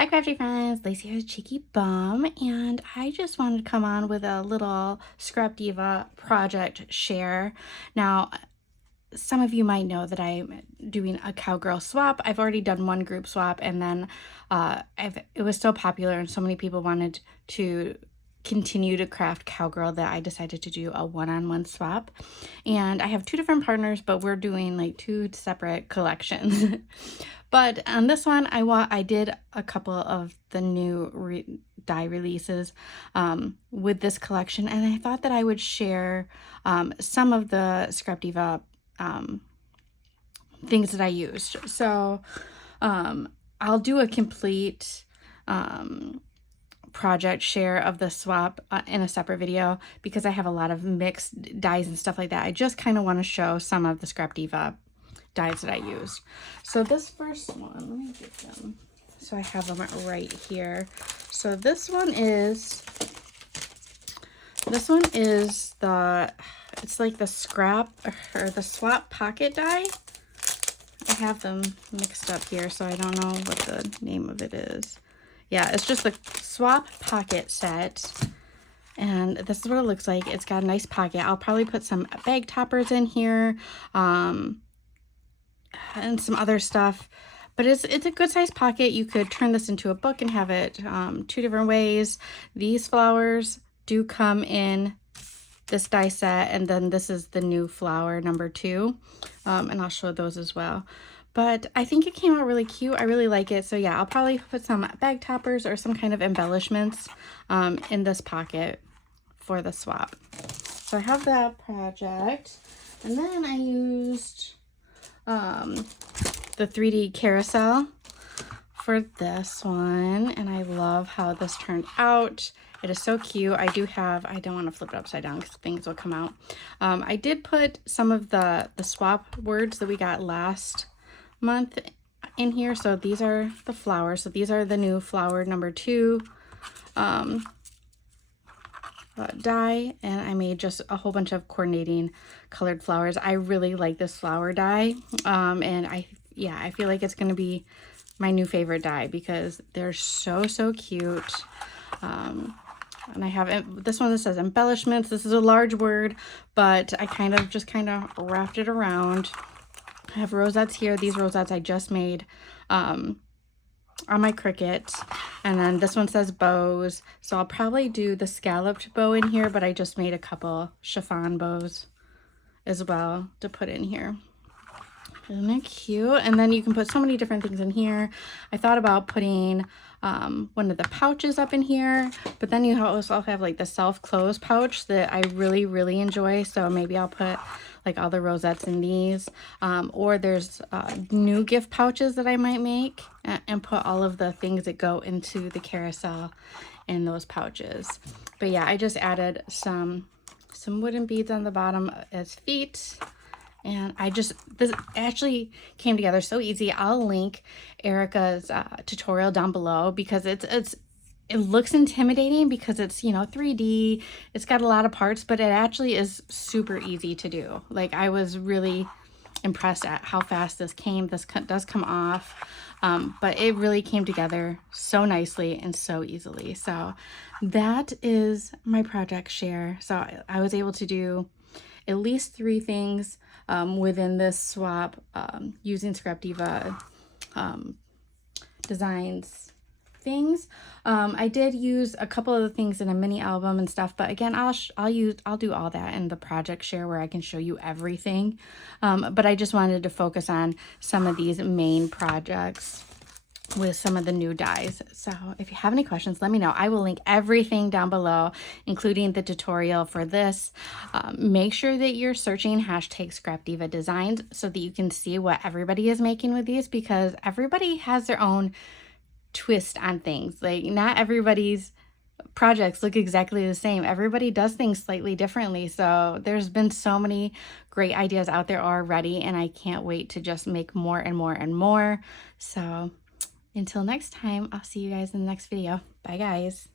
Hi crafty friends, Lacey here, Cheeky Bum, and I just wanted to come on with a little Scrap Diva project share. Now, some of you might know that I'm doing a cowgirl swap. I've already done one group swap, and then it was so popular and so many people wanted to continue to craft cowgirl that I decided to do a one-on-one swap. And I have two different partners, but we're doing like two separate collections. But on this one, I did a couple of the new die releases with this collection, and I thought that I would share some of the Scrap Diva things that I used. So I'll do a complete project share of the swap in a separate video because I have a lot of mixed dies and stuff like that. I just kind of want to show some of the Scrap Diva dies that I used. So this first one, let me get them. So I have them right here. So this one is it's like the scrap or the swap pocket die. I have them mixed up here, so I don't know what the name of it is. Yeah, it's just the swap pocket set. And this is what it looks like. It's got a nice pocket. I'll probably put some bag toppers in here and some other stuff. But it's a good size pocket. You could turn this into a book and have it two different ways. These flowers do come in this die set, and then this is the new flower number 2, and I'll show those as well. But I think it came out really cute. I really like it. So yeah, I'll probably put some bag toppers or some kind of embellishments in this pocket for the swap. So I have that project, and then I used the 3D carousel for this one, and I love how this turned out. It is so cute. I don't want to flip it upside down because things will come out. I did put some of the swap words that we got last month in here. So these are the flowers. So these are the new flower number 2 die, and I made just a whole bunch of coordinating colored flowers. I really like this flower die, and I feel like it's going to be my new favorite die because they're so cute. And I have this one that says embellishments. This is a large word, but I kind of wrapped it around. I have rosettes here. These rosettes I just made on my Cricut. And then this one says bows. So I'll probably do the scalloped bow in here, but I just made a couple chiffon bows as well to put in here. Isn't it cute? And then you can put so many different things in here. I thought about putting one of the pouches up in here, but then you also have like the self-close pouch that I really enjoy. So maybe I'll put like all the rosettes in these, or there's new gift pouches that I might make and put all of the things that go into the carousel in those pouches. But yeah, I just added some wooden beads on the bottom as feet. And this actually came together so easy. I'll link Erica's tutorial down below because it looks intimidating because it's, 3D. It's got a lot of parts, but it actually is super easy to do. Like, I was really impressed at how fast this came. This does come off, but it really came together so nicely and so easily. So that is my project share. So I was able to do at least 3 things within this swap using Scrap Diva designs things. I did use a couple of the things in a mini album and stuff, but again, I'll do all that in the project share where I can show you everything. But I just wanted to focus on some of these main projects with some of the new dies. So if you have any questions, let me know. I will link everything down below, including the tutorial for this. Make sure that you're searching hashtag scrapdivadesigns so that you can see what everybody is making with these, because everybody has their own twist on things. Like, not everybody's projects look exactly the same. Everybody does things slightly differently. So there's been so many great ideas out there already, and I can't wait to just make more and more and more. So until next time, I'll see you guys in the next video. Bye, guys.